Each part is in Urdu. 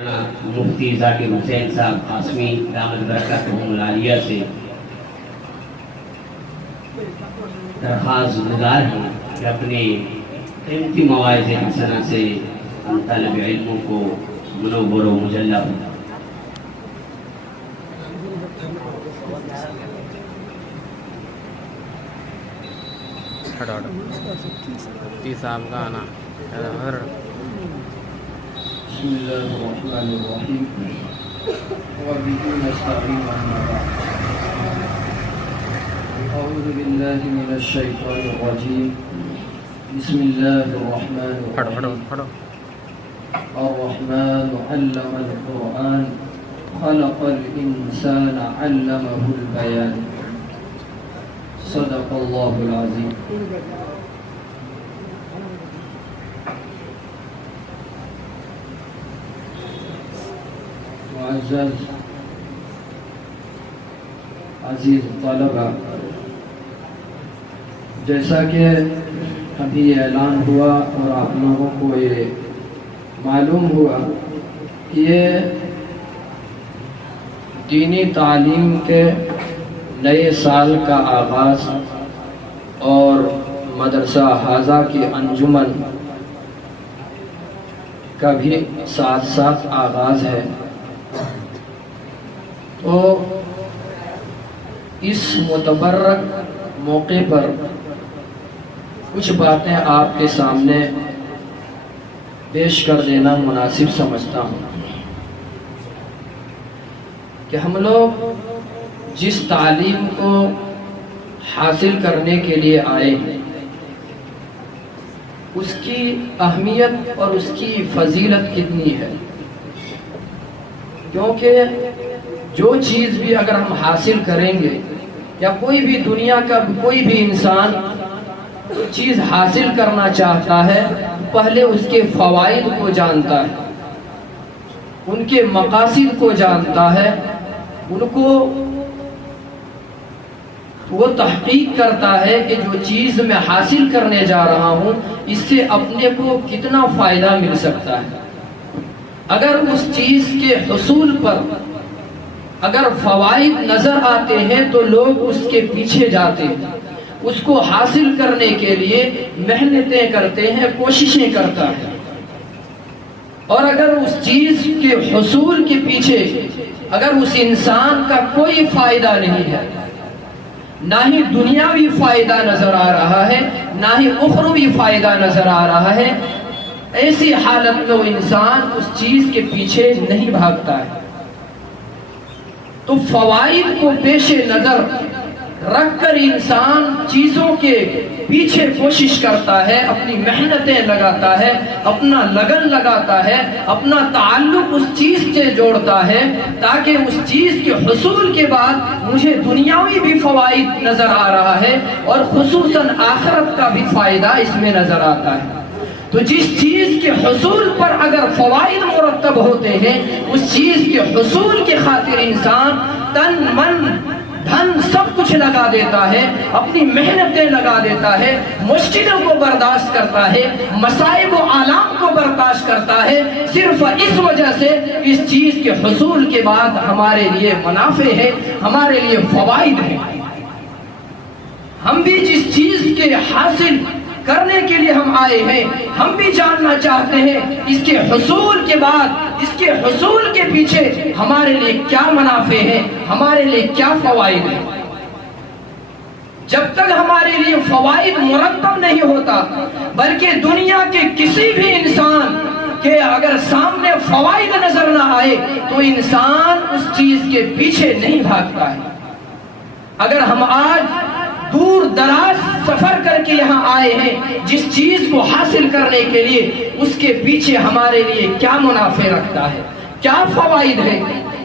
مفتی ذاکر حسین صاحب قاسمی دامت برکاتہم العالیہ سے درخواست گزار ہیں کہ اپنے قیمتی مواعظ حسنہ سے ہم طالب علموں کو منور و مجلہ ہوں۔ مفتی صاحب کا آنا بسم اللہ الرحمن الرحیم وبه نستعین اما بعد اعوذ باللہ من الشیطان الرجیم بسم اللہ الرحمن الرحیم الرحمن علم القرآن خلق الانسان علمه البیان صدق اللہ العظیم۔ معزز عزیز طلبہ، جیسا کہ ابھی اعلان ہوا اور آپ لوگوں کو یہ معلوم ہوا کہ یہ دینی تعلیم کے نئے سال کا آغاز اور مدرسہ حاضہ کی انجمن کا بھی ساتھ ساتھ آغاز ہے، تو اس متبرک موقع پر کچھ باتیں آپ کے سامنے پیش کر دینا مناسب سمجھتا ہوں کہ ہم لوگ جس تعلیم کو حاصل کرنے کے لیے آئے ہیں اس کی اہمیت اور اس کی فضیلت کتنی ہے، کیونکہ جو چیز بھی اگر ہم حاصل کریں گے یا کوئی بھی دنیا کا کوئی بھی انسان چیز حاصل کرنا چاہتا ہے پہلے اس کے فوائد کو جانتا ہے، ان کے مقاصد کو جانتا ہے، ان کو وہ تحقیق کرتا ہے کہ جو چیز میں حاصل کرنے جا رہا ہوں اس سے اپنے کو کتنا فائدہ مل سکتا ہے۔ اگر اس چیز کے حصول پر اگر فوائد نظر آتے ہیں تو لوگ اس کے پیچھے جاتے ہیں، اس کو حاصل کرنے کے لیے محنتیں کرتے ہیں، کوششیں کرتا ہے، اور اگر اس چیز کے حصول کے پیچھے اگر اس انسان کا کوئی فائدہ نہیں ہے، نہ ہی دنیاوی فائدہ نظر آ رہا ہے نہ ہی اخروی فائدہ نظر آ رہا ہے، ایسی حالت میں وہ انسان اس چیز کے پیچھے نہیں بھاگتا ہے۔ تو فوائد کو پیش نظر رکھ کر انسان چیزوں کے پیچھے کوشش کرتا ہے، اپنی محنتیں لگاتا ہے، اپنا لگن لگاتا ہے، اپنا تعلق اس چیز سے جوڑتا ہے تاکہ اس چیز کے حصول کے بعد مجھے دنیاوی بھی فوائد نظر آ رہا ہے اور خصوصاً آخرت کا بھی فائدہ اس میں نظر آتا ہے۔ تو جس چیز کے حصول پر اگر فوائد مرتب ہوتے ہیں اس چیز کے حصول کے خاطر انسان تن من دھن سب کچھ لگا دیتا ہے، اپنی محنتیں لگا دیتا ہے، مشکلوں کو برداشت کرتا ہے، مصائب و آلام کو برداشت کرتا ہے، صرف اس وجہ سے اس چیز کے حصول کے بعد ہمارے لیے منافع ہے، ہمارے لیے فوائد ہے۔ ہم بھی جس چیز کے حاصل کرنے کے لیے ہم آئے ہیں ہم بھی جاننا چاہتے ہیں اس کے حصول کے بعد، اس کے حصول کے پیچھے ہمارے لیے کیا منافع ہے، ہمارے لیے کیا فوائد ہیں۔ جب تک ہمارے لیے فوائد مرتب نہیں ہوتا بلکہ دنیا کے کسی بھی انسان کہ اگر سامنے فوائد نظر نہ آئے تو انسان اس چیز کے پیچھے نہیں بھاگتا ہے۔ اگر ہم آج دور دراز سفر کر کے یہاں آئے ہیں جس چیز کو حاصل کرنے کے لیے اس کے پیچھے ہمارے لیے کیا منافع رکھتا ہے، کیا فوائد ہے،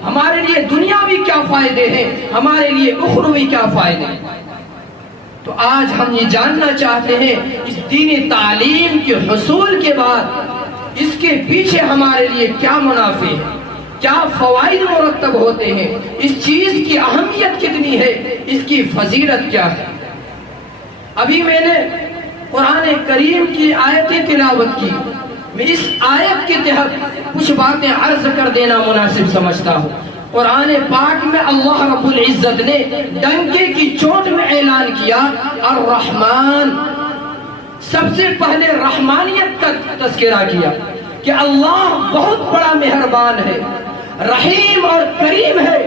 ہمارے لیے دنیاوی کیا فائدے ہیں، ہمارے لیے اخروی کیا فائدے ہیں۔ تو آج ہم یہ جاننا چاہتے ہیں اس دینی تعلیم کے حصول کے بعد اس کے پیچھے ہمارے لیے کیا منافع ہے، کیا فوائد مرتب ہوتے ہیں، اس چیز کی اہمیت کتنی ہے، اس کی فضیلت کیا ہے۔ ابھی میں نے قرآن کریم کی آیت تلاوت کی میں اس آیت کے تحت کچھ باتیں عرض کر دینا مناسب سمجھتا ہوں۔ قرآن پاک میں اللہ رب العزت نے ڈنکے کی چوٹ میں اعلان کیا الرحمن، سب سے پہلے رحمانیت کا تذکرہ کیا کہ اللہ بہت بڑا مہربان ہے، رحیم اور کریم ہے۔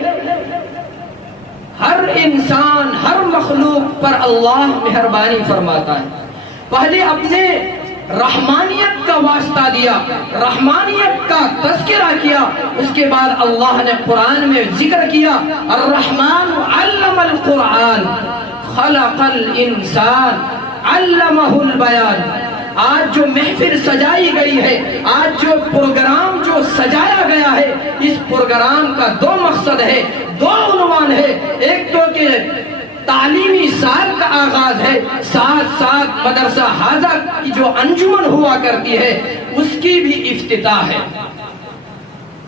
ہر انسان، ہر مخلوق پر اللہ مہربانی فرماتا ہے۔ پہلے اپنے رحمانیت کا واسطہ دیا، رحمانیت کا تذکرہ کیا، اس کے بعد اللہ نے قرآن میں ذکر کیا الرحمن علم القرآن خلق الانسان علمہ البیان۔ آج جو محفل سجائی گئی ہے، آج جو پروگرام جو سجایا گیا ہے، اس پروگرام کا دو مقصد ہے، دو عنوان ہے۔ ایک تو کہ تعلیمی سال کا آغاز ہے، ساتھ ساتھ مدرسہ حاضہ کی جو انجمن ہوا کرتی ہے اس کی بھی افتتاح ہے۔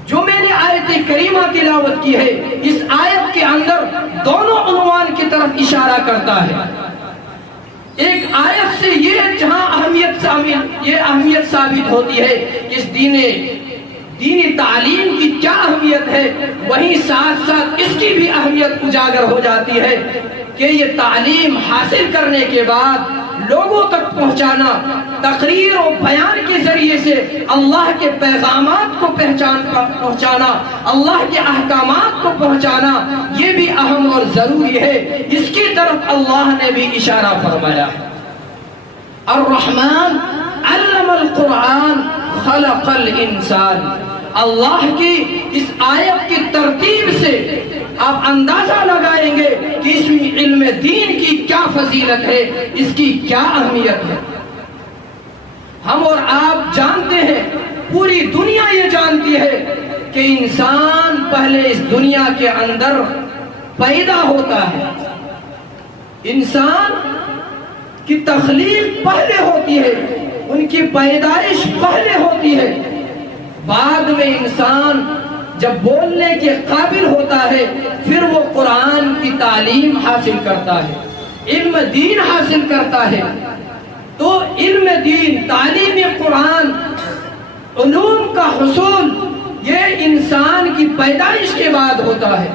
جو میں نے آیت کریمہ تلاوت کی ہے، اس آیت کے اندر دونوں عنوان کی طرف اشارہ کرتا ہے۔ ایک آیت سے یہ جہاں اہمیت ثابت ہوتی ہے کہ اس دینی تعلیم کی کیا اہمیت ہے، وہیں ساتھ ساتھ اس کی بھی اہمیت اجاگر ہو جاتی ہے کہ یہ تعلیم حاصل کرنے کے بعد لوگوں تک پہنچانا، تقریر و بیان کے ذریعے سے اللہ کے پیغامات کو پہنچانا، اللہ کے احکامات کو پہنچانا، یہ بھی اہم اور ضروری ہے۔ اس کی طرف اللہ نے بھی اشارہ فرمایا ہے۔ الرحمن علم القرآن خلق الانسان۔ اللہ کی اس آیت کی ترتیب سے آپ اندازہ لگائیں گے کہ اس میں علم دین کی کیا فضیلت ہے، اس کی کیا اہمیت ہے۔ ہم اور آپ جانتے ہیں، پوری دنیا یہ جانتی ہے کہ انسان پہلے اس دنیا کے اندر پیدا ہوتا ہے، انسان کی تخلیق پہلے ہوتی ہے، ان کی پیدائش پہلے ہوتی ہے، بعد میں انسان جب بولنے کے قابل ہوتا ہے پھر وہ قرآن کی تعلیم حاصل کرتا ہے، علم دین حاصل کرتا ہے۔ تو علم دین، تعلیم قرآن، علوم کا حصول یہ انسان کی پیدائش کے بعد ہوتا ہے۔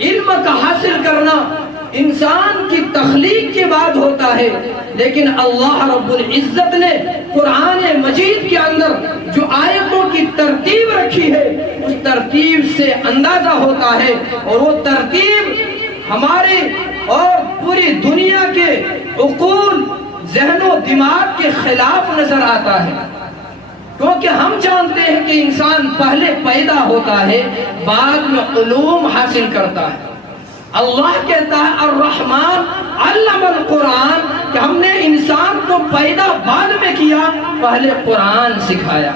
علم کا حاصل کرنا انسان کی تخلیق کے بعد ہوتا ہے، لیکن اللہ رب العزت نے قرآن مجید کے اندر جو آیتوں کی ترتیب رکھی ہے اس ترتیب سے اندازہ ہوتا ہے، اور وہ ترتیب ہمارے اور پوری دنیا کے عقول، ذہن و دماغ کے خلاف نظر آتا ہے، کیونکہ ہم جانتے ہیں کہ انسان پہلے پیدا ہوتا ہے، بعد میں علوم حاصل کرتا ہے۔ اللہ کہتا ہے الرحمن علم القرآن کہ ہم نے انسان کو پیدا بعد میں کیا، پہلے قرآن سکھایا۔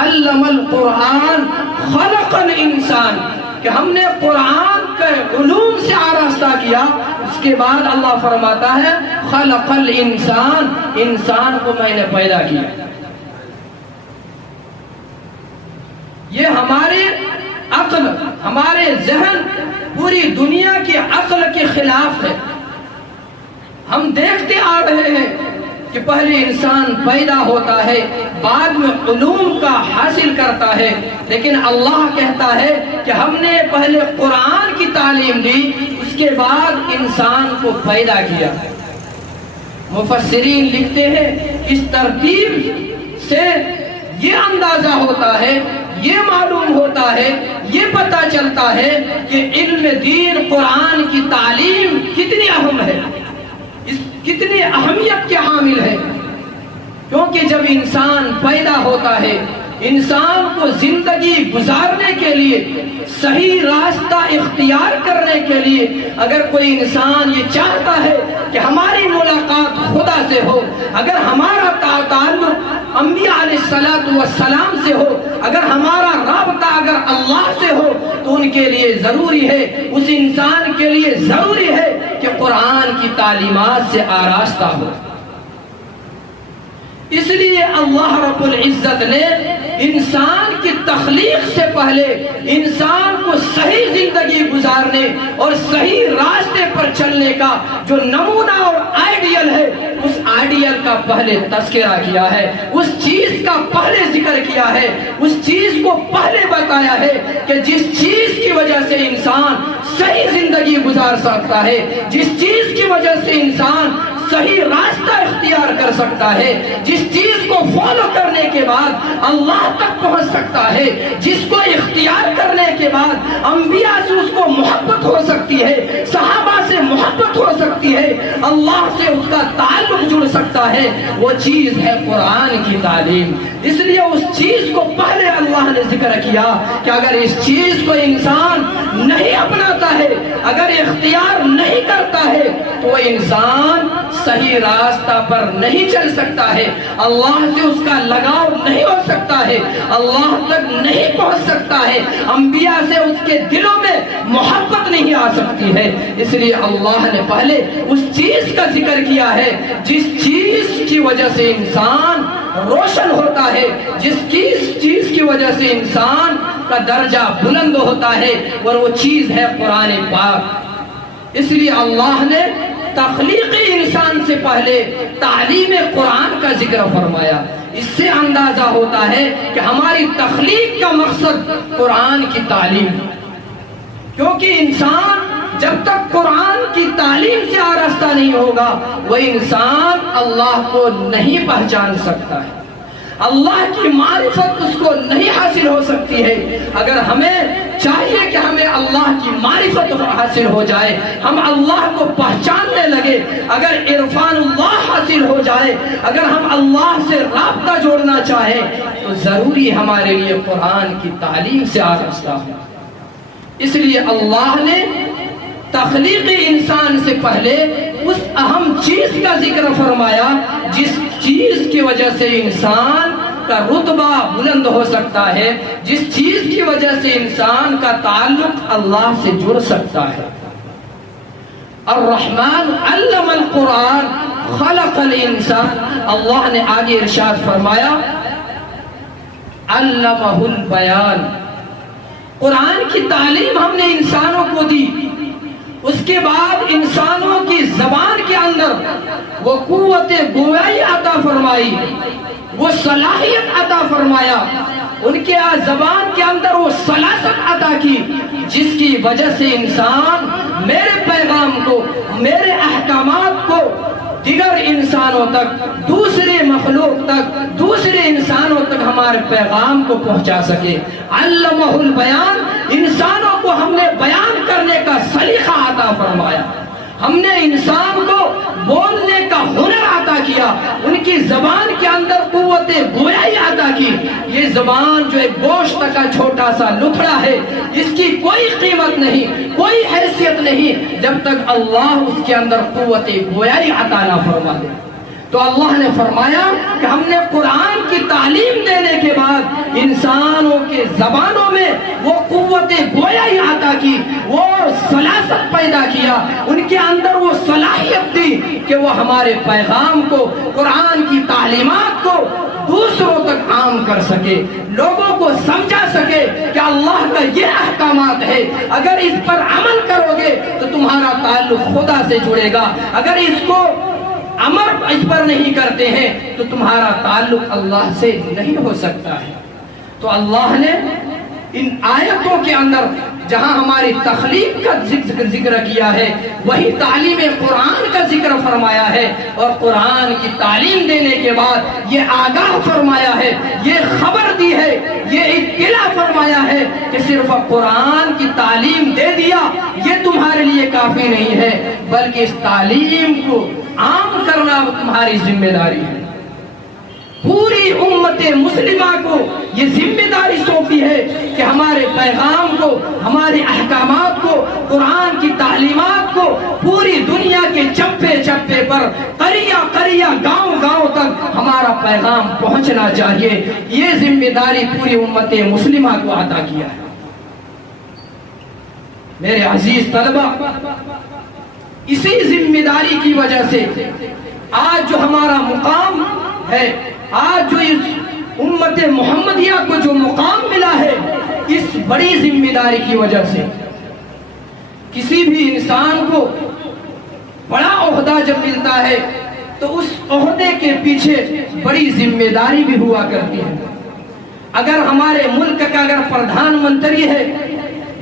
علم القرآن خلق الانسان کہ ہم نے قرآن کے علوم سے آراستہ کیا، اس کے بعد اللہ فرماتا ہے خلق الانسان، انسان کو میں نے پیدا کیا۔ یہ ہمارے عقل، ہمارے ذہن، پوری دنیا کی عقل کے خلاف ہے۔ ہم دیکھتے آ رہے ہیں کہ پہلے انسان پیدا ہوتا ہے، بعد میں علوم کا حاصل کرتا ہے، لیکن اللہ کہتا ہے کہ ہم نے پہلے قرآن کی تعلیم دی، اس کے بعد انسان کو پیدا کیا۔ مفسرین لکھتے ہیں اس ترتیب سے یہ اندازہ ہوتا ہے، یہ معلوم ہوتا ہے، یہ پتہ چلتا ہے کہ علم دین قرآن کی تعلیم کتنی اہم ہے، کتنی اہمیت کے حامل ہے۔ کیونکہ جب انسان پیدا ہوتا ہے، انسان کو زندگی گزارنے کے لیے، صحیح راستہ اختیار کرنے کے لیے، اگر کوئی انسان یہ چاہتا ہے کہ ہماری ملاقات خدا سے ہو، اگر ہمارا تعلق انبیاء علیہ السلام سے ہو، اگر ہمارا رابطہ اگر اللہ سے ہو، تو ان کے لیے ضروری ہے، اس انسان کے لیے ضروری ہے کہ قرآن کی تعلیمات سے آراستہ ہو۔ اس لیے اللہ رب العزت نے انسان کی تخلیق سے پہلے انسان کو صحیح زندگی گزارنے اور صحیح راستے پر چلنے کا جو نمونہ اور آئیڈیل ہے اس آئیڈیل کا پہلے تذکرہ کیا ہے، اس چیز کا پہلے ذکر کیا ہے، اس چیز کو پہلے بتایا ہے کہ جس چیز کی وجہ سے انسان صحیح زندگی گزار سکتا ہے، جس چیز کی وجہ سے انسان صحیح راستہ اختیار کر سکتا ہے، جس چیز کو فالو کرنے کے بعد اللہ تک پہنچ سکتا ہے، جس کو اختیار کرنے کے بعد انبیاء سے اس کو محبت ہو سکتی ہے، صحابہ سے محبت ہو سکتی ہے، اللہ سے اس کا تعلق جڑ سکتا ہے، وہ چیز ہے قرآن کی تعلیم۔ اس لیے اس چیز کو پہلے اللہ نے ذکر کیا کہ اگر اس چیز کو انسان نہیں اپناتا ہے، اگر اختیار نہیں کرتا ہے، تو وہ انسان صحیح راستہ پر نہیں چل سکتا ہے، اللہ سے اس کا لگاؤ نہیں ہو سکتا ہے، اللہ تک نہیں پہنچ سکتا ہے، انبیاء سے اس کے دلوں میں محبت نہیں آ سکتی ہے۔ اس لیے اللہ نے پہلے اس چیز کا ذکر کیا ہے جس چیز کی وجہ سے انسان روشن ہوتا ہے، جس چیز کی وجہ سے انسان کا درجہ بلند ہوتا ہے، اور وہ چیز ہے قرآن پاک۔ اس لیے اللہ نے تخلیقی انسان سے پہلے تعلیم قرآن کا ذکر فرمایا۔ اس سے اندازہ ہوتا ہے کہ ہماری تخلیق کا مقصد قرآن کی تعلیم، کیونکہ انسان جب تک قرآن کی تعلیم سے آراستہ نہیں ہوگا وہ انسان اللہ کو نہیں پہچان سکتا ہے، اللہ کی معرفت اس کو نہیں حاصل ہو سکتی ہے۔ اگر ہمیں چاہیے کہ ہمیں اللہ کی معرفت حاصل ہو جائے، ہم اللہ کو پہچاننے لگے، اگر عرفان اللہ حاصل ہو جائے، اگر ہم اللہ سے رابطہ جوڑنا چاہیں، تو ضروری ہمارے لیے قرآن کی تعلیم سے آراستہ ہو۔ اس لیے اللہ نے تخلیقی انسان سے پہلے اس اہم چیز کا ذکر فرمایا جس چیز کی وجہ سے انسان کا رتبہ بلند ہو سکتا ہے، جس چیز کی وجہ سے انسان کا تعلق اللہ سے جڑ سکتا ہے۔ الرحمن علم القرآن خلق الانسان، اللہ نے آگے ارشاد فرمایا علمہ البیان، قرآن کی تعلیم ہم نے انسانوں کو دی، اس کے بعد انسانوں کی زبان کے اندر وہ قوت گویائی عطا فرمائی، وہ صلاحیت عطا فرمایا، ان کے زبان کے اندر وہ سلاست عطا کی، جس کی وجہ سے انسان میرے پیغام کو، میرے احکامات کو دیگر انسانوں تک، دوسرے مخلوق تک، دوسرے انسانوں تک ہمارے پیغام کو پہنچا سکے۔ علمہ البیان، انسانوں کو ہم نے بیان کرنے کا سلیقہ عطا فرمایا، ہم نے انسان کو بولنے کا ہنر عطا کیا، ان کی زبان کے اندر قوت گویائی عطا کی۔ یہ زبان جو ایک گوشت کا چھوٹا سا لتھڑا ہے، اس کی کوئی قیمت نہیں، کوئی حیثیت نہیں جب تک اللہ اس کے اندر قوت گویائی عطا نہ فرما دے۔ تو اللہ نے فرمایا کہ ہم نے قرآن کی تعلیم دینے کے بعد انسانوں کے زبانوں میں وہ قوت گویائی عطا کی، وہ سلاست پیدا کیا، ان کے اندر وہ صلاحیت دی کہ وہ ہمارے پیغام کو، قرآن کی تعلیمات کو دوسروں تک عام کر سکے، لوگوں کو سمجھا سکے کہ اللہ کا یہ احکامات ہے، اگر اس پر عمل کرو گے تو تمہارا تعلق خدا سے جڑے گا، اگر اس کو عمل اس پر نہیں کرتے ہیں تو تمہارا تعلق اللہ سے نہیں ہو سکتا ہے۔ تو اللہ نے ان آیتوں کے اندر جہاں ہماری تخلیق کا ذکر کیا ہے، وہی تعلیم قرآن کا ذکر فرمایا ہے، اور قرآن کی تعلیم دینے کے بعد یہ آگاہ فرمایا ہے، یہ خبر دی ہے، یہ اطلاع فرمایا ہے کہ صرف قرآن کی تعلیم دے دیا یہ تمہارے لیے کافی نہیں ہے، بلکہ اس تعلیم کو عام کرنا تمہاری ذمہ داری ہے۔ پوری امت مسلمہ کو یہ ذمہ داری سونپی ہے کہ ہمارے پیغام کو، ہمارے احکامات کو، قرآن کی تعلیمات کو پوری دنیا کے چپے چپے پر، قریہ قریہ، گاؤں گاؤں تک ہمارا پیغام پہنچنا چاہیے۔ یہ ذمہ داری پوری امت مسلمہ کو عطا کیا ہے۔ میرے عزیز طلبہ، اسی ذمہ داری کی وجہ سے آج جو ہمارا مقام ہے، آج جو اس امت محمدیہ کو جو مقام ملا ہے، اس بڑی ذمہ داری کی وجہ سے کسی بھی انسان کو بڑا عہدہ جب ملتا ہے تو اس عہدے کے پیچھے بڑی ذمہ داری بھی ہوا کرتی ہے. اگر ہمارے ملک کا اگر پردھان منتری ہے،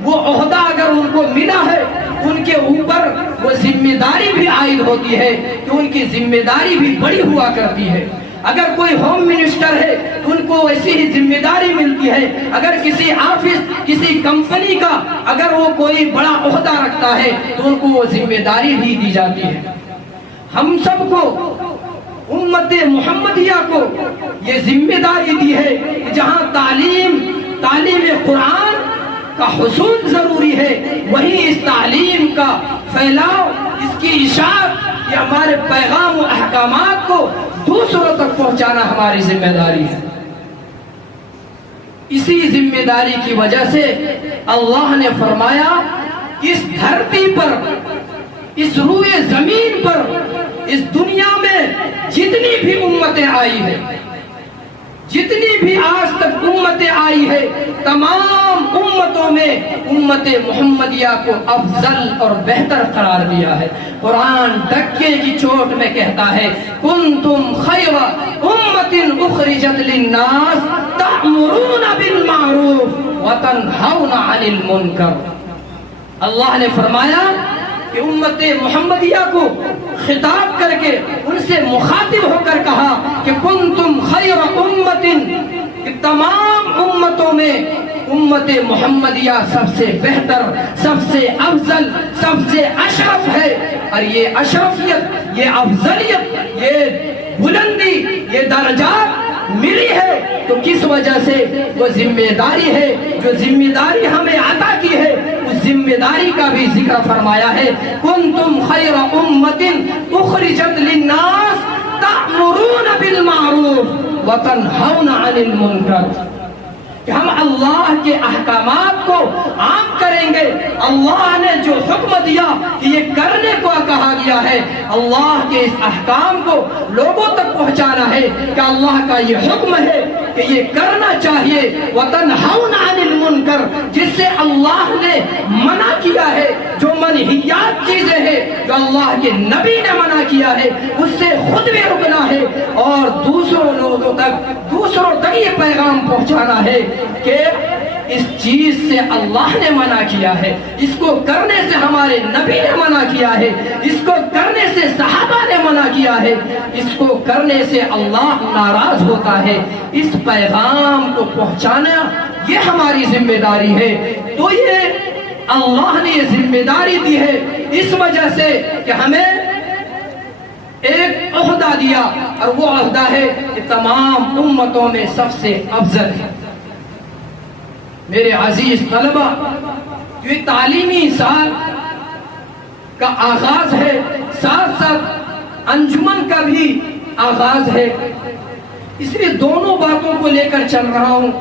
وہ عہدہ اگر ان کو ملا ہے، ان کے اوپر وہ ذمہ داری بھی عائد ہوتی ہے کہ ان کی ذمہ داری بھی بڑی ہوا کرتی ہے. اگر کوئی ہوم منسٹر ہے تو ان کو ایسی ہی ذمہ داری ملتی ہے. اگر کسی آفس، کسی کمپنی کا اگر وہ کوئی بڑا عہدہ رکھتا ہے تو ان کو وہ ذمہ داری بھی دی جاتی ہے. ہم سب کو، امت محمدیہ کو یہ ذمہ داری دی ہے کہ جہاں تعلیم قرآن کا حصول ضروری ہے، وہیں اس تعلیم کا پھیلاؤ، اس کی اشاعت، یہ ہمارے پیغام و احکامات کو دوسروں تک پہنچانا ہماری ذمہ داری ہے. اسی ذمہ داری کی وجہ سے اللہ نے فرمایا اس دھرتی پر، اس روئے زمین پر، اس دنیا میں جتنی بھی امتیں آئی ہیں، جتنی بھی آج تک امتیں آئی ہے، تمام امتوں میں امت محمدیہ کو افضل اور بہتر قرار دیا ہے. قرآن ڈکے کی چوٹ میں کہتا ہے کنتم خیر امت اخرجت للناس تأمرون بالمعروف وتنہون عن المنکر. اللہ نے فرمایا کہ امت محمدیہ کو خطاب کر کے ان سے مخاطب ہو کر کہا کہ کنتم خیر امت، کہ تمام امتوں میں امت محمدیہ سب سے بہتر، سب سے افضل، سب سے اشرف ہے. اور یہ اشرفیت، یہ افضلیت، یہ بلندی، یہ درجات ملی ہے تو کس وجہ سے؟ وہ ذمہ داری ہے، جو ذمہ داری ہمیں عطا کی ہے، اس ذمہ داری کا بھی ذکر فرمایا ہے کنتم خیر امت اخرجت للناس تأمرون بالمعروف وتنہون عن المنکر. کہ ہم اللہ کے احکامات کو عام کریں گے. اللہ نے جو حکم دیا کہ یہ کرنے کو کہا گیا ہے، اللہ کے اس احکام کو لوگوں تک پہنچانا ہے کہ اللہ کا یہ حکم ہے کہ یہ کرنا چاہیے. وَتَنْهَوْنَ عَنِ الْمُنْكَرِ، جس سے اللہ نے منع کیا ہے، جو منہیات چیزیں ہیں جو اللہ کے نبی نے منع کیا ہے، اس سے خود بھی رکنا ہے اور دوسروں لوگوں تک، دوسروں تک یہ پیغام پہنچانا ہے کہ اس چیز سے اللہ نے منع کیا ہے، اس کو کرنے سے ہمارے نبی نے منع کیا ہے، اس کو کرنے سے صحابہ نے منع کیا ہے، اس کو کرنے سے اللہ ناراض ہوتا ہے. اس پیغام کو پہنچانا یہ ہماری ذمہ داری ہے. تو یہ اللہ نے یہ ذمہ داری دی ہے اس وجہ سے کہ ہمیں ایک عہدہ دیا، اور وہ عہدہ ہے کہ تمام امتوں میں سب سے افضل ہے. میرے عزیز طلبہ، یہ تعلیمی سال کا آغاز ہے، ساتھ ساتھ انجمن کا بھی آغاز ہے. اس لیے دونوں باتوں کو لے کر چل رہا ہوں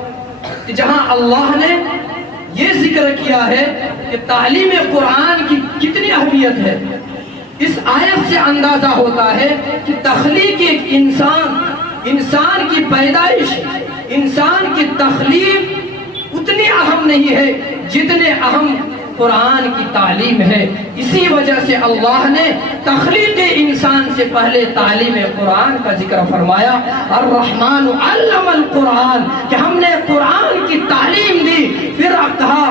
کہ جہاں اللہ نے یہ ذکر کیا ہے کہ تعلیم قرآن کی کتنی اہمیت ہے، اس آیت سے اندازہ ہوتا ہے کہ تخلیق ایک انسان کی پیدائش، انسان کی تخلیق اتنی اہم نہیں ہے جتنے اہم قرآن کی تعلیم ہے. اسی وجہ سے اللہ نے تخلیق انسان سے پہلے تعلیم قرآن کا ذکر فرمایا. الرحمن علم القرآن، کہ ہم نے قرآن کی تعلیم دی. پھر کہا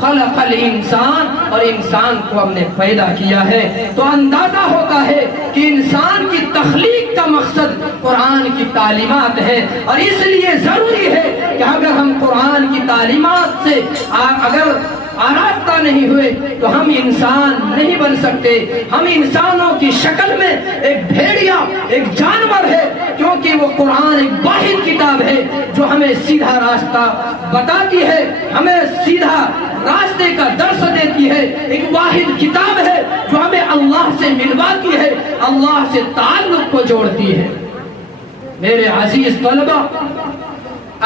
خلق الانسان، اور انسان کو ہم نے پیدا کیا ہے. تو اندازہ ہوتا ہے کہ انسان کی تخلیق کا مقصد قرآن کی تعلیمات ہے، اور اس لیے ضروری ہے کہ اگر ہم قرآن کی تعلیمات سے اگر آراستہ نہیں ہوئے تو ہم انسان نہیں بن سکتے. ہم انسانوں کی شکل میں ایک بھیڑیا، ایک جانور ہے، کیونکہ وہ قرآن ایک واحد کتاب ہے جو ہمیں سیدھا راستہ بتاتی ہے، ہمیں سیدھا راستے کا درس دیتی ہے. ایک واحد کتاب ہے جو ہمیں اللہ سے ملواتی ہے، اللہ سے تعلق کو جوڑتی ہے. میرے عزیز طلبہ،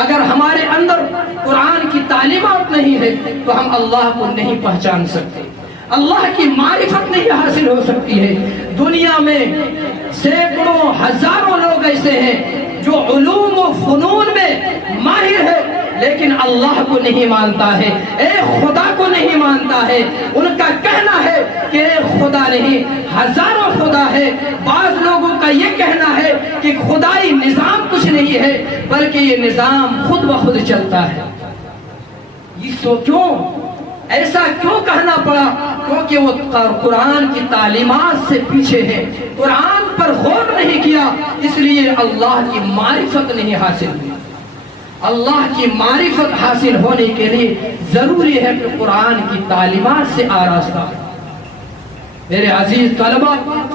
اگر ہمارے اندر قرآن کی تعلیمات نہیں ہے تو ہم اللہ کو نہیں پہچان سکتے، اللہ کی معرفت نہیں حاصل ہو سکتی ہے. دنیا میں سینکڑوں ہزاروں لوگ ایسے ہیں جو علوم و فنون میں ماہر ہے، لیکن اللہ کو نہیں مانتا ہے، ایک خدا کو نہیں مانتا ہے۔ ان کا کہنا ہے کہ ایک خدا نہیں، ہزاروں خدا ہے۔ بعض لوگوں کا یہ کہنا ہے کہ خدائی نظام کچھ نہیں ہے بلکہ یہ نظام خود بخود چلتا ہے۔ کیوں ایسا کیوں کہنا پڑا؟ کیونکہ وہ قرآن کی تعلیمات سے پیچھے ہے، قرآن پر غور نہیں کیا، اس لیے اللہ کی معرفت نہیں حاصل ہوئی۔ اللہ کی معرفت حاصل ہونے کے لیے ضروری ہے کہ قرآن کی تعلیمات سے آراستہ ہو۔ میرے عزیز طلبہ،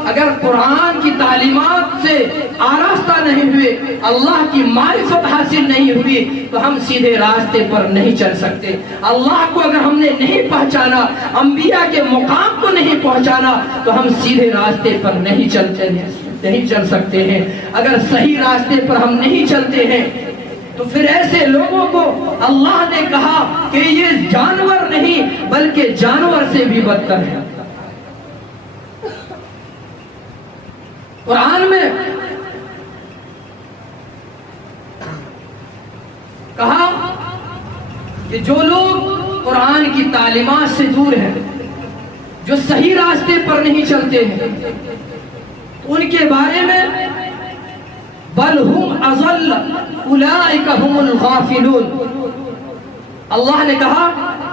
اگر قرآن کی تعلیمات سے آراستہ نہیں ہوئے، اللہ کی معرفت حاصل نہیں ہوئی، تو ہم سیدھے راستے پر نہیں چل سکتے۔ اللہ کو اگر ہم نے نہیں پہچانا، انبیاء کے مقام کو نہیں پہنچانا، تو ہم سیدھے راستے پر نہیں چل سکتے ہیں۔ اگر صحیح راستے پر ہم نہیں چلتے ہیں تو پھر ایسے لوگوں کو اللہ نے کہا کہ یہ جانور نہیں بلکہ جانور سے بھی بدتر ہے۔ قرآن میں کہا کہ جو لوگ قرآن کی تعلیمات سے دور ہیں، جو صحیح راستے پر نہیں چلتے ہیں، ان کے بارے میں بل ہم اضل اولئک هم الغافلون، اللہ نے کہا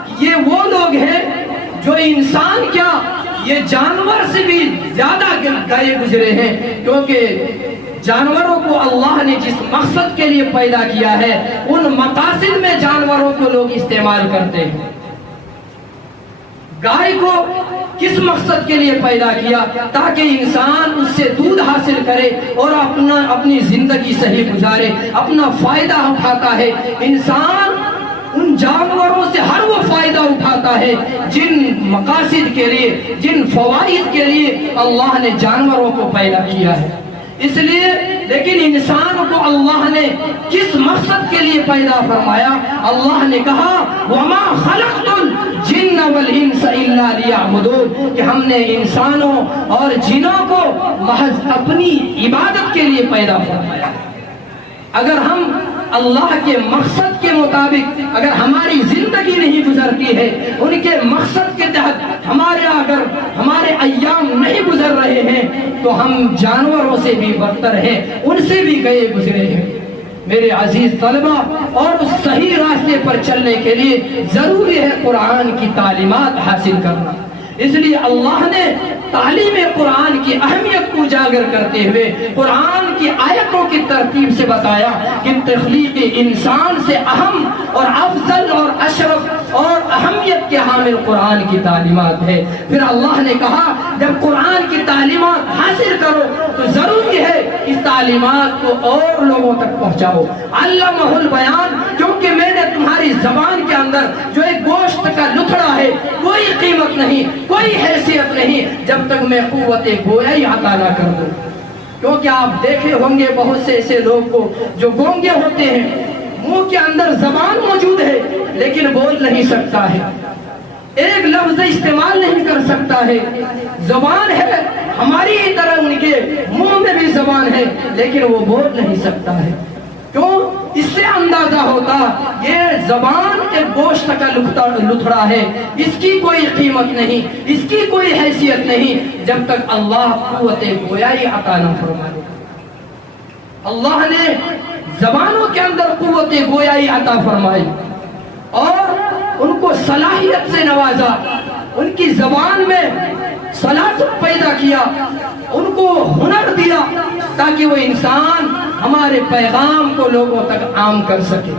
کہ یہ وہ لوگ ہیں جو انسان کیا، یہ جانور سے بھی زیادہ گئے گزرے ہیں، کیونکہ جانوروں کو اللہ نے جس مقصد کے لیے پیدا کیا ہے ان مقاصد میں جانوروں کو لوگ استعمال کرتے ہیں۔ گائے کو کس مقصد کے لیے پیدا کیا؟ تاکہ انسان اس سے دودھ حاصل کرے اور اپنی زندگی صحیح گزارے، اپنا فائدہ اٹھاتا ہے۔ انسان ان جانوروں سے ہر وہ فائدہ اٹھاتا ہے جن مقاصد کے لیے، جن فوائد کے لیے اللہ نے جانوروں کو پیدا کیا ہے۔ اس لیے لیکن انسان کو اللہ نے کس مقصد کے لیے پیدا فرمایا؟ اللہ نے کہا وَمَا خَلَقْتُ الْجِنَّ وَالْإِنسَ إِلَّا لِيَعْبُدُونَ، کہ ہم نے انسانوں اور جنوں کو محض اپنی عبادت کے لیے پیدا فرمایا۔ اگر ہم اللہ کے مقصد کے مطابق اگر ہماری زندگی نہیں گزرتی ہے، ان کے مقصد کے تحت ہمارے ایام نہیں گزر رہے ہیں، تو ہم جانوروں سے بھی بدتر ہیں، ان سے بھی گئے گزرے ہیں۔ میرے عزیز طلبہ، اور اس صحیح راستے پر چلنے کے لیے ضروری ہے قرآن کی تعلیمات حاصل کرنا۔ اس لیے اللہ نے تعلیم قرآن کی اہمیت کو اجاگر کرتے ہوئے قرآن کی آیتوں کی ترتیب سے بتایا کہ تخلیق انسان سے اہم اور افضل اور اشرف اور اہمیت کے حامل قرآن کی تعلیمات ہے۔ پھر اللہ نے کہا جب قرآن کی تعلیمات حاصل کرو تو ضروری ہے اس تعلیمات کو اور لوگوں تک پہنچاؤ۔ علمہ البیان، کیونکہ میں نے تمہاری زبان کے اندر جو ایک گوشت کا لتھڑا ہے، کوئی قیمت نہیں، کوئی حیثیت نہیں جب تک میں قوت گویائی عطا نہ کر دوں۔ کیونکہ آپ دیکھے ہوں گے بہت سے ایسے لوگ کو جو گونگے ہوتے ہیں، منہ کے اندر زبان موجود ہے لیکن بول نہیں سکتا ہے، ایک لفظ استعمال نہیں کر سکتا ہے، زبان ہے ہماری ہی طرح، ان کے منہ میں بھی زبان ہے لیکن وہ بول نہیں سکتا ہے۔ کیوں؟ اس سے اندازہ ہوتا یہ زبان ایک گوشت کا لتھڑا ہے، اس کی کوئی قیمت نہیں، اس کی کوئی حیثیت نہیں جب تک اللہ قوت گویائی عطا نہ فرمائے۔ اللہ نے زبانوں کے اندر قوت گویائی عطا فرمائی اور ان کو صلاحیت سے نوازا، ان کی زبان میں صلاحیت پیدا کیا، ان کو ہنر دیا تاکہ وہ انسان ہمارے پیغام کو لوگوں تک عام کر سکے،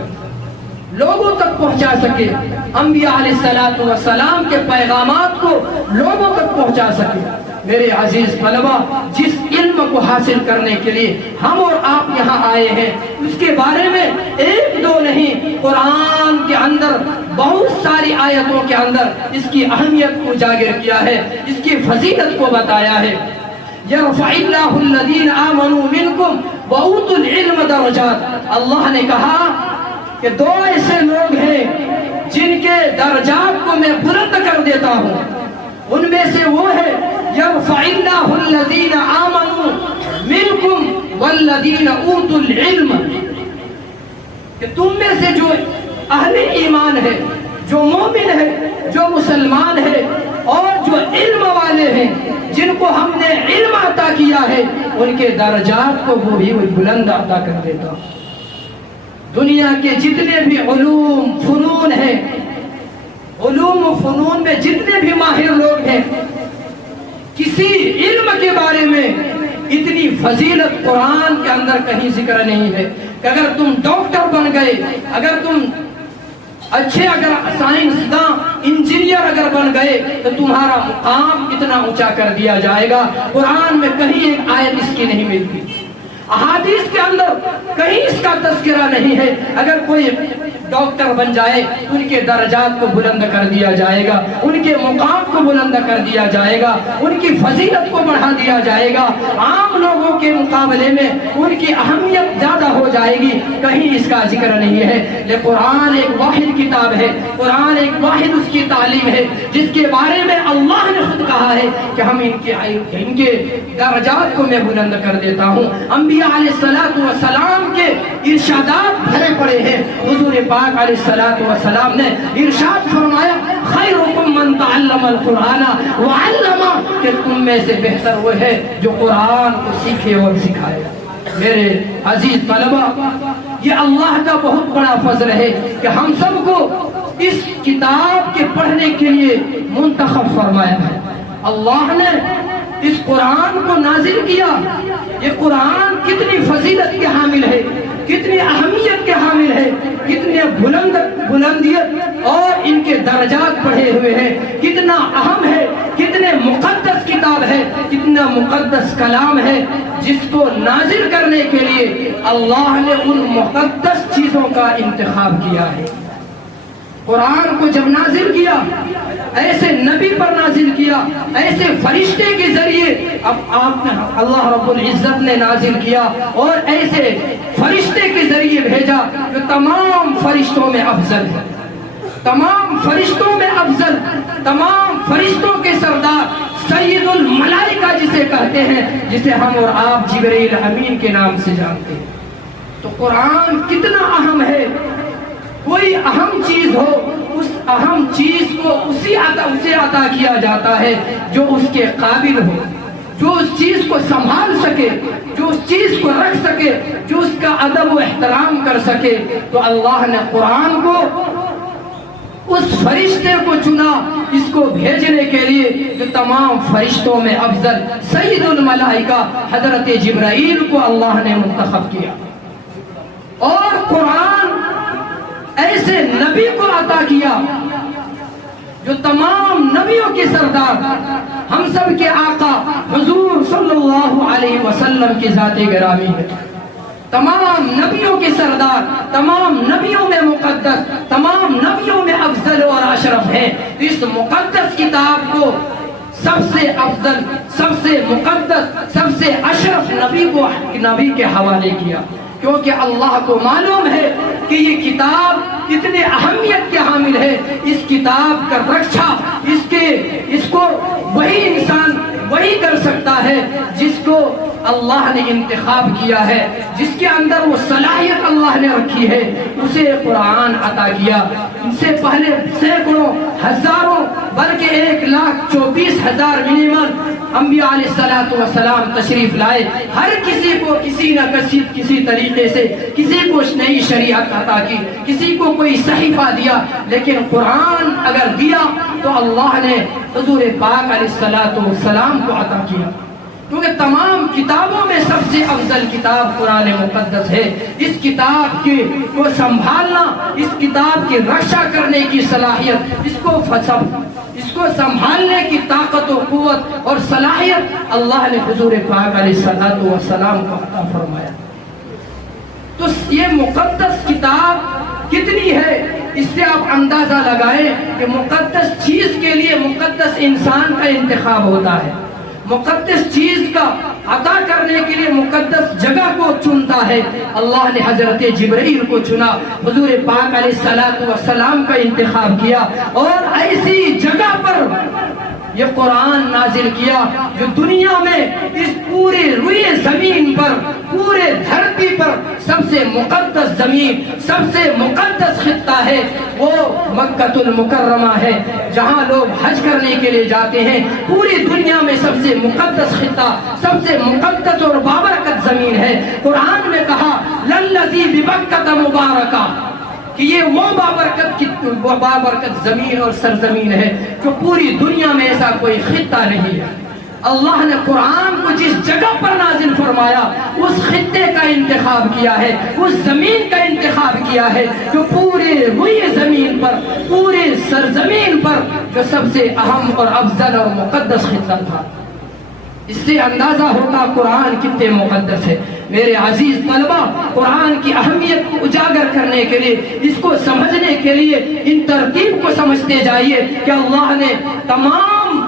لوگوں تک پہنچا سکے، انبیاء علیہ السلام کے پیغامات کو لوگوں تک پہنچا سکے۔ میرے عزیز طلبہ، جس علم کو حاصل کرنے کے لیے ہم اور آپ یہاں آئے ہیں، اس کے بارے میں ایک دو نہیں، قرآن کے اندر بہت ساری آیتوں کے اندر اس کی اہمیت کو اجاگر کیا ہے، اس کی فضیلت کو بتایا ہے۔ یرفع اللہ الذین آمنوا منکم وأوتوا العلم درجات، اللہ نے کہا کہ دو ایسے لوگ ہیں جن کے درجات کو میں بلند کر دیتا ہوں، ان میں سے وہ ہے یرفع اللہ الذین آمنوا منکم والذین اوتوا العلم، کہ تم میں سے جو اہل ایمان ہے، جو مومن ہے، جو مسلمان ہے اور جو علم والے ہیں، جن کو ہم نے علم عطا کیا ہے، ان کے درجات کو وہ بھی بلند عطا کر دیتا ہوں۔ دنیا کے جتنے بھی علوم فنون ہیں، علوم و فنون میں جتنے بھی ماہر لوگ ہیں، کسی علم کے بارے میں اتنی فضیلت قرآن کے اندر کہیں ذکر نہیں ہے کہ اگر تم ڈاکٹر بن گئے، اگر تم اچھے اگر سائنسداں انجینئر اگر بن گئے تو تمہارا مقام اتنا اونچا کر دیا جائے گا۔ قرآن میں کہیں ایک آیت اس کی نہیں ملتی، احادیث کے اندر کہیں اس کا تذکرہ نہیں ہے۔ اگر کوئی ڈاکٹر بن جائے ان کے درجات کو بلند کر دیا جائے گا، ان کے مقام کو بلند کر دیا جائے گا، ان کی فضیلت کو بڑھا دیا جائے گا، عام لوگوں کے مقابلے میں ان کی اہمیت زیادہ ہو جائے گی، کہیں اس کا ذکر نہیں ہے۔ یہ قرآن ایک واحد کتاب ہے، قرآن ایک واحد اس کی تعلیم ہے جس کے بارے میں اللہ نے خود کہا ہے کہ ہم ان کے درجات کو میں بلند کر دیتا ہوں۔ انبیاء علیہ السلام کے ارشادات بھرے پڑے ہیں۔ حضور پاک علیہ السلام نے ارشاد فرمایا خیرکم من تعلم القرآن وعلم، کہ تم میں سے بہتر وہ ہے جو قرآن کو سیکھے اور سکھائے۔ میرے عزیز طلبہ، یہ اللہ کا بہت بڑا فضل ہے کہ ہم سب کو اس کتاب کے پڑھنے کے لیے منتخب فرمایا ہے۔ اللہ نے اس قرآن کو نازل کیا۔ یہ قرآن کتنی فضیلت کے حامل ہے، کتنی اہمیت کے حامل ہے، کتنے بلندیت اور ان کے درجات بڑھے ہوئے ہیں، کتنا اہم ہے، کتنے مقدس کتاب ہے، کتنا مقدس کلام ہے، جس کو نازل کرنے کے لیے اللہ نے ان مقدس چیزوں کا انتخاب کیا ہے۔ قرآن کو جب نازل کیا، ایسے نبی پر نازل کیا، ایسے فرشتے کے ذریعے اب آپ نے اللہ رب العزت نے نازل کیا، اور ایسے فرشتے کے ذریعے بھیجا جو تمام فرشتوں میں افضل ہے، تمام فرشتوں میں افضل، تمام فرشتوں کے سردار، سید الملائکہ جسے کہتے ہیں، جسے ہم اور آپ جبرائیل امین کے نام سے جانتے ہیں۔ تو قرآن کتنا اہم ہے۔ کوئی اہم چیز ہو، اس اہم چیز کو اسے عطا کیا جاتا ہے جو اس کے قابل ہو، جو اس چیز کو سنبھال سکے، جو اس چیز کو رکھ سکے، جو اس کا ادب و احترام کر سکے۔ تو اللہ نے قرآن کو اس فرشتے کو چنا اس کو بھیجنے کے لیے جو تمام فرشتوں میں افضل سید الملائکہ حضرت جبرائیل کو اللہ نے منتخب کیا، اور قرآن ایسے نبی کو عطا کیا جو تمام نبیوں کے سردار، ہم سب کے آقا حضور صلی اللہ علیہ وسلم کی ذات گرامی ہے، تمام نبیوں کے سردار، تمام نبیوں میں مقدس، تمام نبیوں میں افضل اور اشرف ہے۔ اس مقدس کتاب کو سب سے افضل، سب سے مقدس، سب سے اشرف نبی کے حوالے کیا، کیونکہ اللہ کو معلوم ہے کہ یہ کتاب اتنے اہمیت کے حامل ہے۔ اس کتاب کا رکشا، اس کو وہی انسان وہی کر سکتا ہے جس کو اللہ نے انتخاب کیا ہے، جس کے اندر وہ صلاحیت اللہ نے رکھی ہے، اسے قرآن عطا کیا۔ ان سے پہلے سینکڑوں، ہزاروں، بلکہ 1,24,000 منیمم انبیاء علیہ السلام تشریف لائے۔ ہر کسی کو کسی نہ کسی طریقے سے کسی کو نئی شریعت عطا کی، کسی کو کوئی صحیفہ دیا، لیکن قرآن اگر دیا تو اللہ نے حضور پاک علیہ السلام کو عطا کیا، کیونکہ تمام کتابوں میں سب سے افضل کتاب قرآن مقدس ہے۔ اس کتاب کو سنبھالنا، اس کتاب کی رکشا کرنے کی صلاحیت، اس کو سنبھالنے کی طاقت و قوت اور صلاحیت اللہ نے حضور پاک علیہ السلام کو عطا فرمایا۔ تو یہ مقدس کتاب کتنی ہے، اس سے آپ اندازہ لگائیں کہ مقدس چیز کے لیے مقدس انسان کا انتخاب ہوتا ہے، مقدس چیز کا عطا کرنے کے لیے مقدس جگہ کو چنتا ہے۔ اللہ نے حضرت جبرائیل کو چنا، حضور پاک علیہ السلام کا انتخاب کیا، اور ایسی جگہ پر یہ قرآن نازل کیا جو دنیا میں اس پورے روئے زمین پر، پورے دھرتی پر سب سے مقدس زمین، سب سے مقدس خطہ ہے وہ مکہ المکرمہ ہے، جہاں لوگ حج کرنے کے لیے جاتے ہیں۔ پوری دنیا میں سب سے مقدس خطہ، سب سے مقدس اور بابرکت زمین ہے۔ قرآن میں کہا للذی ببکۃ مبارکہ، کہ یہ وہ بابرکت زمین اور سرزمین ہے جو پوری دنیا میں ایسا کوئی خطہ نہیں ہے۔ اللہ نے قرآن کو جس جگہ پر نازل فرمایا اس خطے کا انتخاب کیا ہے، اس زمین کا انتخاب کیا ہے جو پورے روئے زمین پر، پورے سرزمین پر جو سب سے اہم اور افضل اور مقدس خطہ تھا۔ اس سے اندازہ ہوتا قرآن کتنے مقدس ہے۔ میرے عزیز طلبہ، قرآن کی اہمیت کو اجاگر کرنے کے لیے، اس کو سمجھنے کے لیے ان ترتیب کو سمجھتے جائیے کہ اللہ نے تمام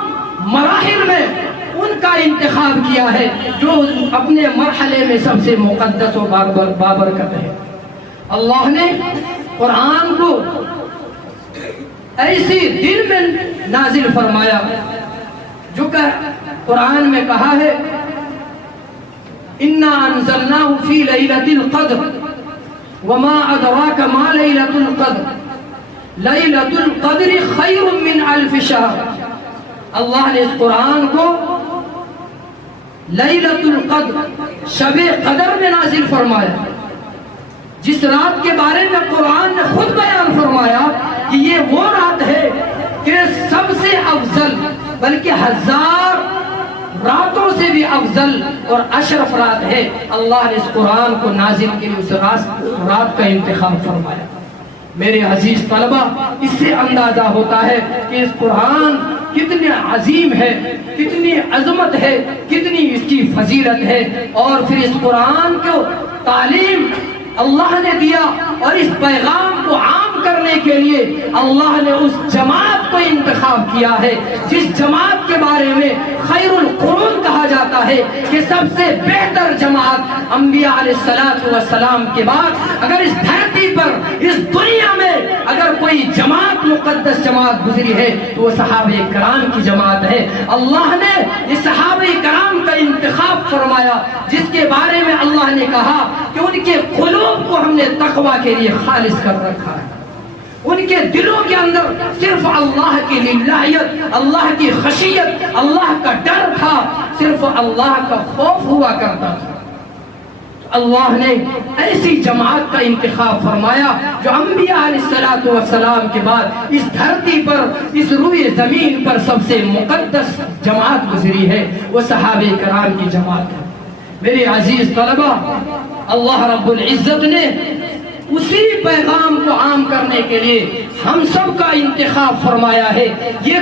مراحل میں ان کا انتخاب کیا ہے جو اپنے مرحلے میں سب سے مقدس و بابرکت ہے۔ اللہ نے قرآن کو ایسی دل میں نازل فرمایا جو کہ قرآن میں کہا ہے اِنَّا أَنزَلْنَاهُ فِي لَيْلَةِ الْقَدْرِ وَمَا أَدْرَاكَ مَا لَيْلَةُ الْقَدْرِ لَيْلَةُ الْقَدْرِ خَيْرٌ مِّنْ أَلْفِ شَهْرٍ۔ اللہ نے اس قرآن کو لیلۃ القدر، شب قدر میں نازل فرمایا، جس رات کے بارے میں قرآن نے خود بیان فرمایا کہ یہ وہ رات ہے کہ سب سے افضل، بلکہ 1000 راتوں سے بھی افضل اور اشرف رات ہے۔ اللہ نے اس قرآن کو نازل کے لیے اس رات کا انتخاب فرمایا۔ میرے عزیز طلبہ، اس سے اندازہ ہوتا ہے کہ اس قرآن کتنے عظیم ہے، کتنی عظمت ہے، کتنی اس کی فضیلت ہے۔ اور پھر اس قرآن کو تعلیم اللہ نے دیا اور اس پیغام کو عام کرنے کے لیے اللہ نے اس جماعت کو انتخاب کیا ہے جس جماعت کے بارے میں خیر القرون کہا جاتا ہے کہ سب سے بہتر جماعت انبیاء علیہ السلام کے بعد اگر اس دھرتی پر، اس دنیا میں اگر کوئی جماعت مقدس جماعت گزری ہے تو وہ صحابہ کرام کی جماعت ہے۔ اللہ نے یہ صحابہ کرام کا انتخاب فرمایا جس کے بارے میں اللہ نے کہا کہ ان کے قلوب کو ہم نے تقویٰ کے لیے خالص کر رکھا ہے، ان کے دلوں کے اندر صرف اللہ کی للہیت، اللہ کی خشیت، اللہ کا ڈر تھا، صرف اللہ کا خوف ہوا کرتا تھا۔ اللہ نے ایسی جماعت کا انتخاب فرمایا جو انبیاء علیہ السلام کے بعد اس دھرتی پر، اس روئے زمین پر سب سے مقدس جماعت گزری ہے، وہ صحابہ کرام کی جماعت ہے۔ میرے عزیز طلبہ، اللہ رب العزت نے اسی پیغام کو عام کرنے کے لیے ہم سب کا انتخاب فرمایا ہے۔ یہ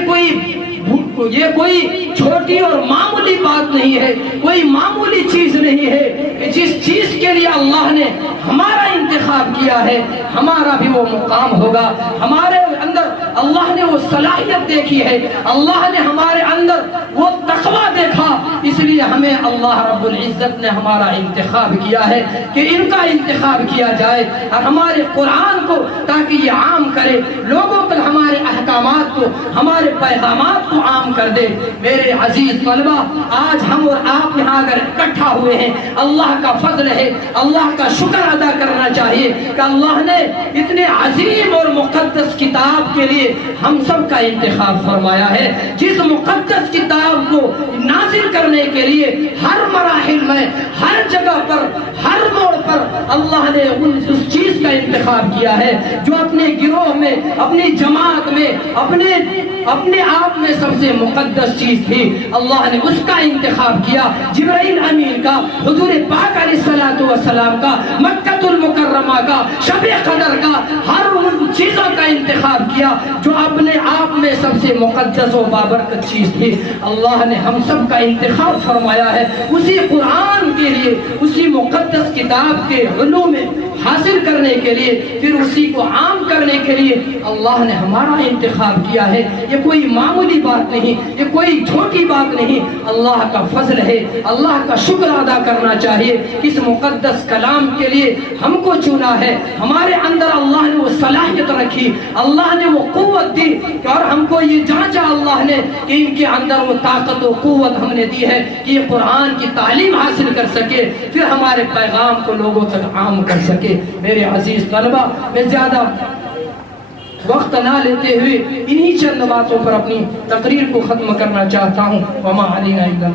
کوئی چھوٹی اور معمولی بات نہیں ہے، کوئی معمولی چیز نہیں ہے کہ جس چیز کے لیے اللہ نے ہمارا انتخاب کیا ہے ہمارا بھی وہ مقام ہوگا۔ ہمارے اندر اللہ نے وہ صلاحیت دیکھی ہے، اللہ نے ہمارے اندر وہ تقویٰ دیکھا، اس لیے ہمیں اللہ رب العزت نے ہمارا انتخاب کیا ہے کہ ان کا انتخاب کیا جائے اور ہمارے قرآن کو تاکہ یہ عام کرے، لوگوں پر ہمارے احکامات کو، ہمارے پیغامات کو عام کر دے۔ میرے عزیز طلبہ، آج ہم اور آپ یہاں اگر اکٹھا ہوئے ہیں، اللہ کا فضل ہے، اللہ کا شکر ادا کرنا چاہیے کہ اللہ نے اتنے عظیم اور مقدس کتاب کے لیے ہم سب کا انتخاب فرمایا ہے، جس مقدس کتاب کو نازل کرنے کے لیے ہر مراحل میں، ہر جگہ پر، ہر موڑ پر اللہ نے اس چیز کا انتخاب کیا ہے جو اپنے گروہ میں، اپنی جماعت میں، اپنے آپ میں سب سے مقدس چیز تھی، اللہ نے اس کا انتخاب کیا۔ جبرائیل امین کا، حضور پاک علیہ السلام کا، مکہ المکرمہ کا، شب قدر کا، ہر ان چیزوں کا انتخاب کیا جو اپنے آپ میں سب سے مقدس و بابرکت چیز تھی۔ اللہ نے ہم سب کا انتخاب فرمایا ہے اسی قرآن کے لیے، اسی مقدس کتاب کے علوم میں حاصل کرنے کے لیے، پھر اسی کو عام کرنے کے لیے اللہ نے ہمارا انتخاب کیا ہے۔ یہ کوئی معمولی بات نہیں، یہ کوئی چھوٹی بات نہیں، اللہ کا فضل ہے۔ اللہ کا شکر ادا کرنا چاہیے، اس مقدس کلام کے لیے ہم کو چنا ہے، ہمارے اندر اللہ نے وہ صلاحیت رکھی، اللہ نے وہ قوت دی، اور ہم کو یہ جانچا اللہ نے کہ ان کے اندر وہ طاقت و قوت ہم نے دی ہے کہ یہ قرآن کی تعلیم حاصل کر سکے، پھر ہمارے پیغام کو لوگوں تک عام کر سکے۔ میرے عزیز طلبہ، میں زیادہ وقت نہ لیتے ہوئے انہی چند باتوں پر اپنی تقریر کو ختم کرنا چاہتا ہوں۔ وما علینا الا